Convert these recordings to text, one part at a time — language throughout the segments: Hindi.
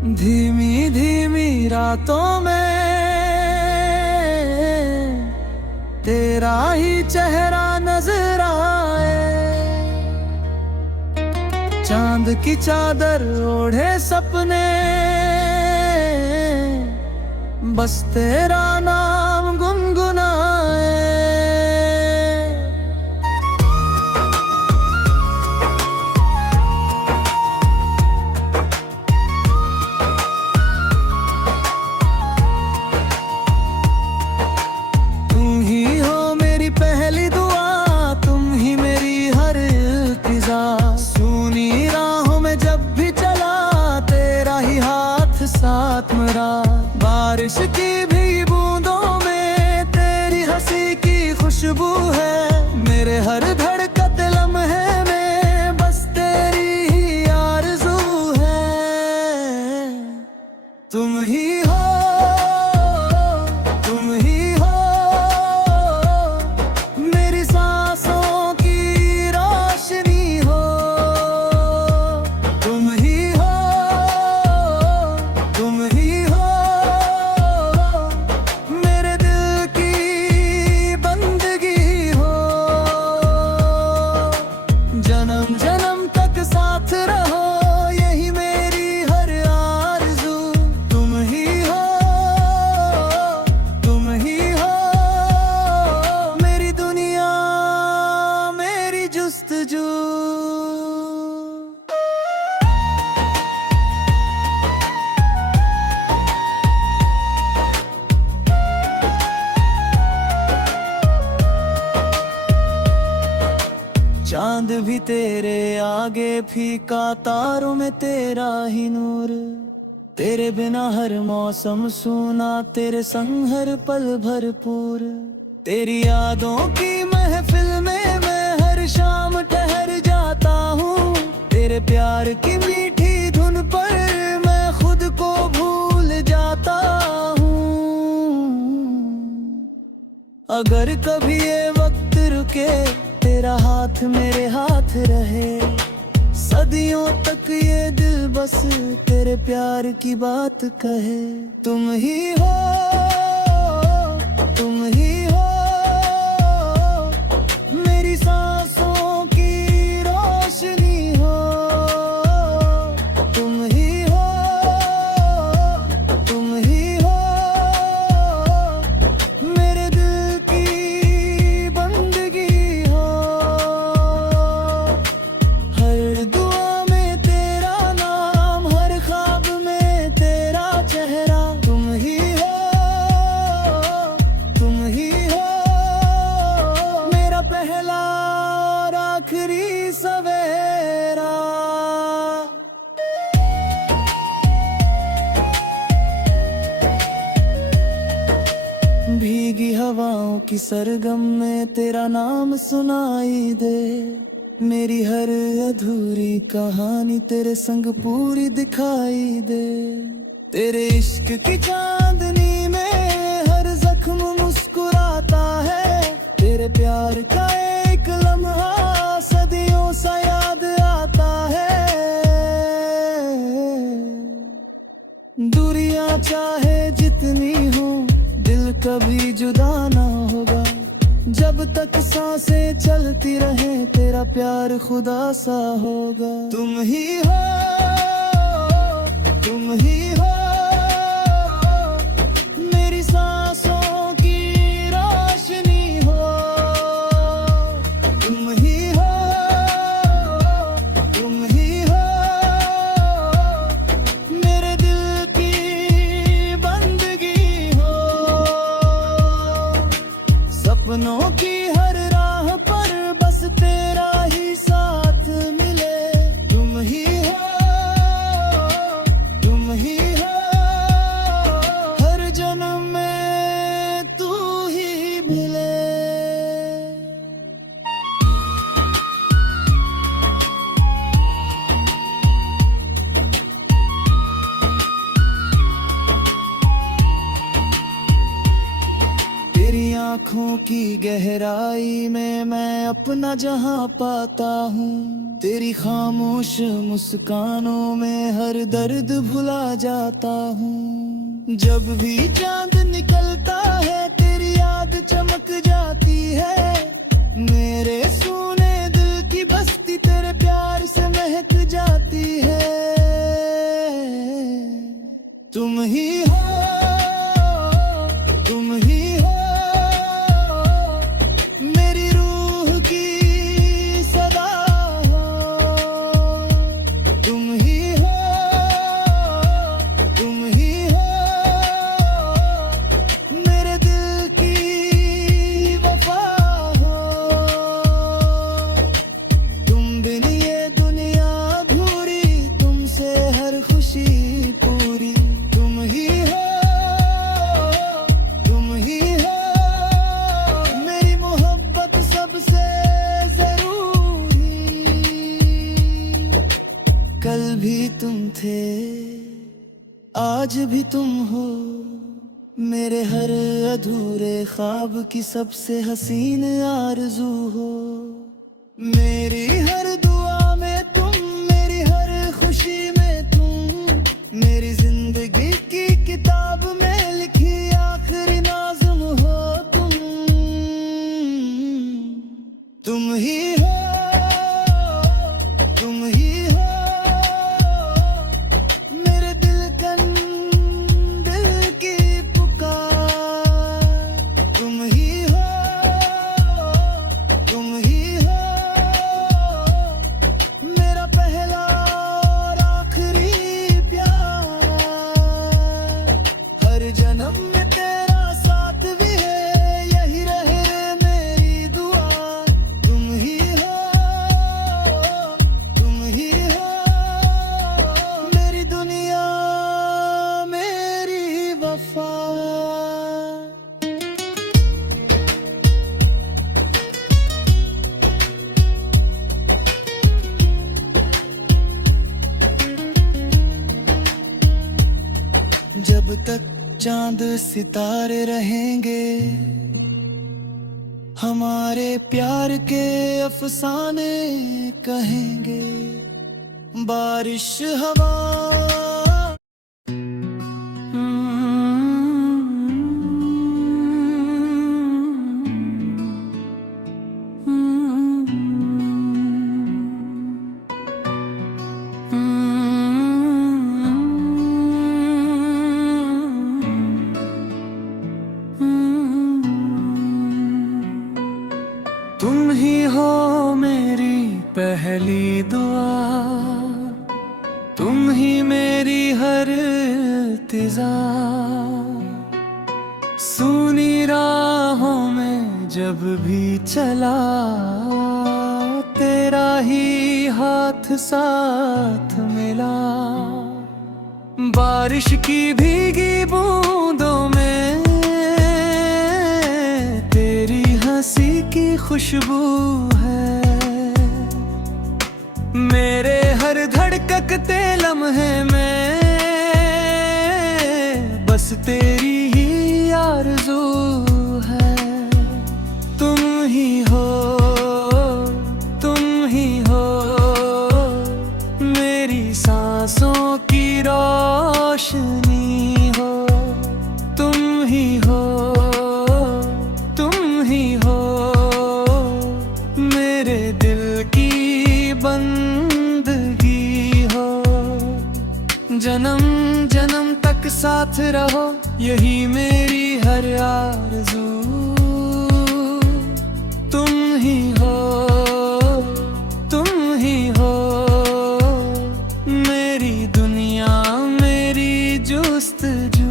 धीमी धीमी रातों में तेरा ही चेहरा नजर आए, चांद की चादर ओढ़े सपने, बस तेरा नाम गुनगुनाए। तुम ही हो मेरी पहली दुआ, तुम ही मेरी हर इल्तिजा, सुनी राहों में जब भी चला तेरा ही हाथ साथ मेरा। बारिश की भी बूंदों में तेरी हंसी की खुशबू है, मेरे हर धड़कते लम्हे में बस तेरी ही आरज़ू है। तुम ही हो, तुम ही हो मेरी सांसों की रोशनी हो, तुम ही हो, तुम ही हो मेरे दिल की बंदगी हो। जन्म जन्म तक साथ रहो यही मेरी हर आरज़ू। तुम ही हो, तुम ही हो मेरी दुनिया मेरी जुस्तजू। चांद भी तेरे आगे फीका, तारों में तेरा ही नूर, तेरे बिना हर मौसम सूना, तेरे संग हर पल भरपूर। तेरी यादों की महफिल में मैं हर शाम ठहर जाता हूँ, तेरे प्यार की मीठी धुन पर मैं खुद को भूल जाता हूँ। अगर कभी ये वक्त रुके तेरा हाथ मेरे हाथ रहे, सदियों तक ये दिल बस तेरे प्यार की बात कहे। तुम ही हो, तुम ही हो मेरी सांसों की रोशनी हो, तुम ही हो, तुम ही हो मेरे दिल की बंदगी हो। हर दुआ में तेरा नाम, हर ख्वाब में तेरा चेहरा, तुम ही हो, तुम ही हो मेरा पहला और आखिरी सवेरा। भीगी हवाओं की सरगम में तेरा नाम सुनाई दे, मेरी हर अधूरी कहानी तेरे संग पूरी दिखाई दे। तेरे इश्क की चांदनी में हर जख्म मुस्कुराता है, तेरे प्यार का एक लम्हा सदियों सा याद आता है। दूरियां चाहे जितनी हो दिल कभी जुदा ना होगा, जब तक सांसें चलती रहे तेरा प्यार खुदा सा होगा। तुम ही हो, तुम ही हो मेरी सांसों की रोशनी हो, तुम ही हो, तुम ही हो मेरे दिल की बंदगी हो। सपनों की हर राह पर बस तेरा ही साथ मिले, तुम ही हो, आँखों की गहराई में मैं अपना जहां पाता हूँ। तेरी खामोश मुस्कानों में हर दर्द भुला जाता हूँ। जब भी चांद निकलता है तेरी याद चमक जाती है। मेरे सूने दिल की बस्ती तेरे प्यार से महक जाती है। तुम ही हो, तुम ही हो मेरी रूह की सदा हो। तुम ही हो, तुम ही हो मेरे दिल की वफा हो। तुम बिन ये दुनिया अधूरी, तुमसे हर खुशी पूरी। तुम ही हो, तुम ही हो मेरी मोहब्बत सबसे जरूरी। कल भी तुम थे, आज भी तुम हो मेरे हर अधूरे ख्वाब की सबसे हसीन आरज़ू हो। मेरी हर दुआ में तुम, मेरी हर खुशी में तुम, मेरी जिंदगी की किताब में लिखी आखिरी नाज़म हो तुम। तुम ही हो, तुम ही हो मेरे दिल की पुकार। तुम ही हो, तुम ही हो मेरा पहला और आखिरी प्यार। हर जन्म में तेरा साथ भी है, यही रहे मेरी दुआ। तुम ही हो, तुम ही हो मेरी दुनिया मेरी वफा। जब तक चांद सितारे रहेंगे, हमारे प्यार के अफसाने कहेंगे। बारिश हवा तुम ही हो मेरी पहली दुआ, तुम ही मेरी हर इल्तिजा। सुनी राहों में जब भी चला, तेरा ही हाथ साथ मिला। बारिश की भीगी बूंदों में तेरी हंसी की खुशबू है। मेरे हर धड़कते लम्हे में बस तेरी ही आरज़ू है। तुम ही हो, तुम ही हो मेरी सांसों की रोशनी हो। तुम ही हो, तुम ही हो मेरे दिल की बंदगी हो। जन्म जन्म तक साथ रहो, यही मेरी हर आरज़ू। तुम ही हो, तुम ही हो मेरी दुनिया मेरी जुस्तजू।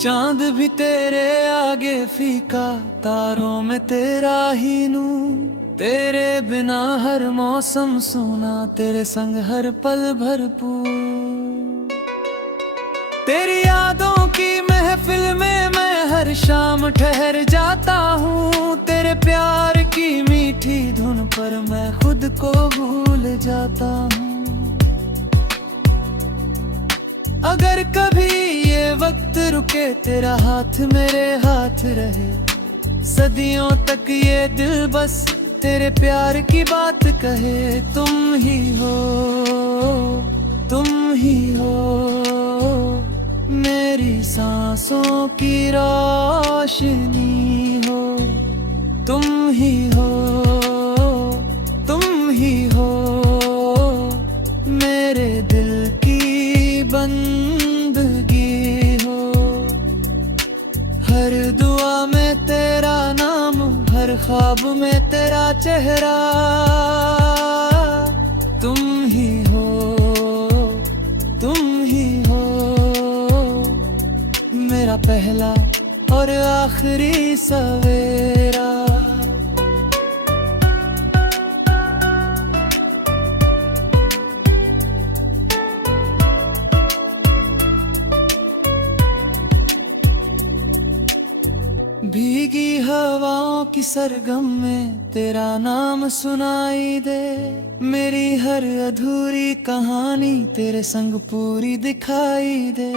चांद भी तेरे आगे फीका, तारों में तेरा ही नूर। तेरे बिना हर मौसम सूना, तेरे संग हर पल भरपूर। तेरी यादों की महफिल में मैं हर शाम ठहर जाता हूँ। तेरे प्यार की पर मैं खुद को भूल जाता हूँ। अगर कभी ये वक्त रुके, तेरा हाथ मेरे हाथ रहे, सदियों तक ये दिल बस तेरे प्यार की बात कहे। तुम ही हो, तुम ही हो, मेरी सांसों की रोशनी हो। तुम ही हो, तुम ही हो, मेरे दिल की बंदगी हो। हर दुआ में तेरा नाम, हर ख्वाब में तेरा चेहरा। तुम ही हो, तुम ही हो, मेरा पहला और आखिरी सवेरा। भीगी हवाओं की सरगम में तेरा नाम सुनाई दे, मेरी हर अधूरी कहानी तेरे संग पूरी दिखाई दे।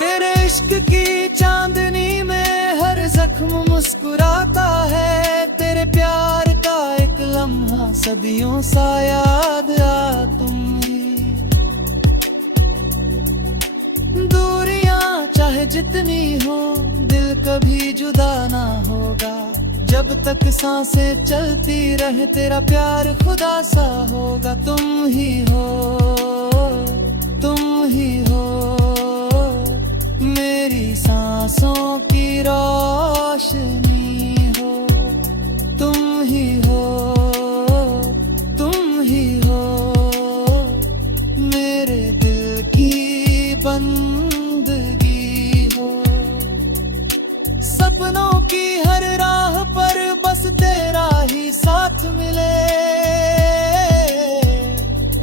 तेरे इश्क की चांदनी में हर जख्म मुस्कुराता है, तेरे प्यार का एक लम्हा सदियों सा याद आ। तुम ही दूरियां चाहे जितनी हो, दिल कभी जुदा ना होगा। जब तक सांसें चलती रहे, तेरा प्यार खुदा सा होगा। तुम ही हो, तुम ही हो, मेरी सांसों की रोशनी हो। तुम ही हो, तुम ही हो, मेरे दिल की बंदगी हो। सपनों की हर राह पर बस तेरा ही साथ मिले।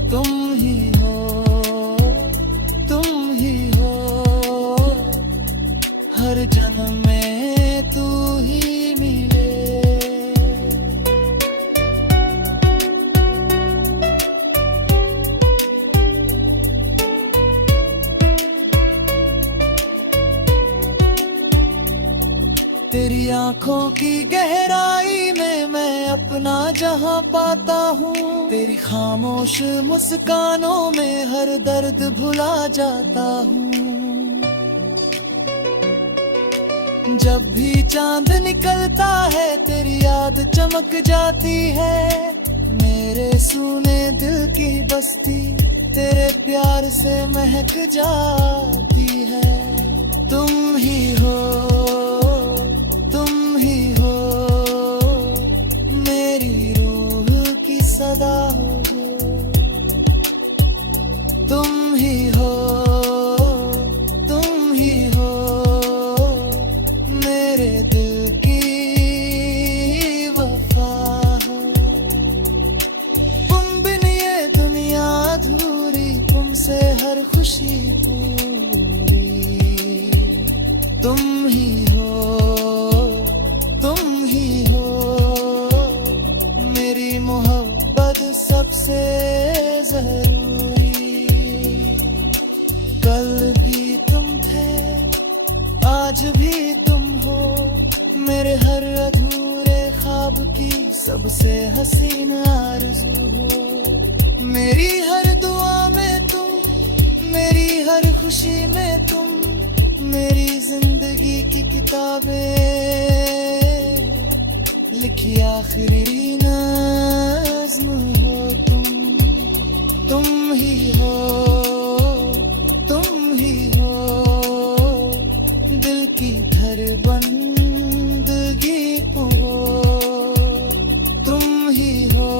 तुम ही हो, तुम ही हो, हर जन्म में तू ही मिले। तेरी आंखों की गहराई में मैं अपना जहां पाता हूँ, तेरी खामोश मुस्कानों में हर दर्द भुला जाता हूँ। जब भी चांद निकलता है, तेरी याद चमक जाती है। मेरे सूने दिल की बस्ती तेरे प्यार से महक जाती है। तुम ही हो, तुम ही हो, मेरी रूह की सदा हो। तुम ही हो, तुम ही हो, मेरे दिल की वफा हो। तुम बिन ये दुनिया अधूरी, तुमसे हर खुशी पूरी। तुम ही हो, तुम ही हो, मेरी मोहब्बत सबसे जरूरी। कल भी तुम थे, आज भी तुम हो, मेरे हर अधूरे ख्वाब की सबसे हसीन आरज़ू हो। मेरी हर दुआ में तुम, मेरी हर खुशी में तुम, मेरी जिंदगी की किताबें लिखी आखिरी नज़्म हो। तुम ही हो, तुम ही हो, दिल की धर बंदगी हो। तुम ही हो,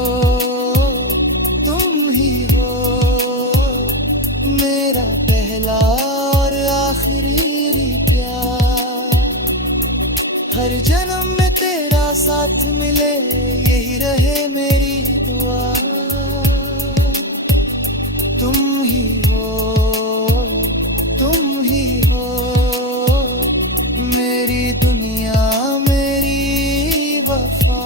तुम ही हो, मेरा पहला और आखिरी प्यार। हर जन्म में तेरा साथ मिले, यही रहे मेरी दुआ। तुम ही हो, तुम ही हो, मेरी दुनिया, मेरी वफा।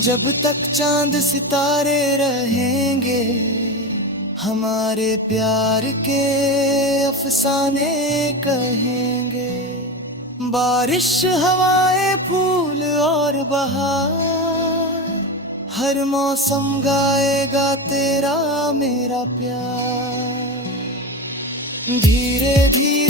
जब तक चांद सितारे रहेंगे हमारे प्यार के अफसाने कहेंगे। बारिश हवाएं फूल और बहार, हर मौसम गाएगा तेरा मेरा प्यार। धीरे धीरे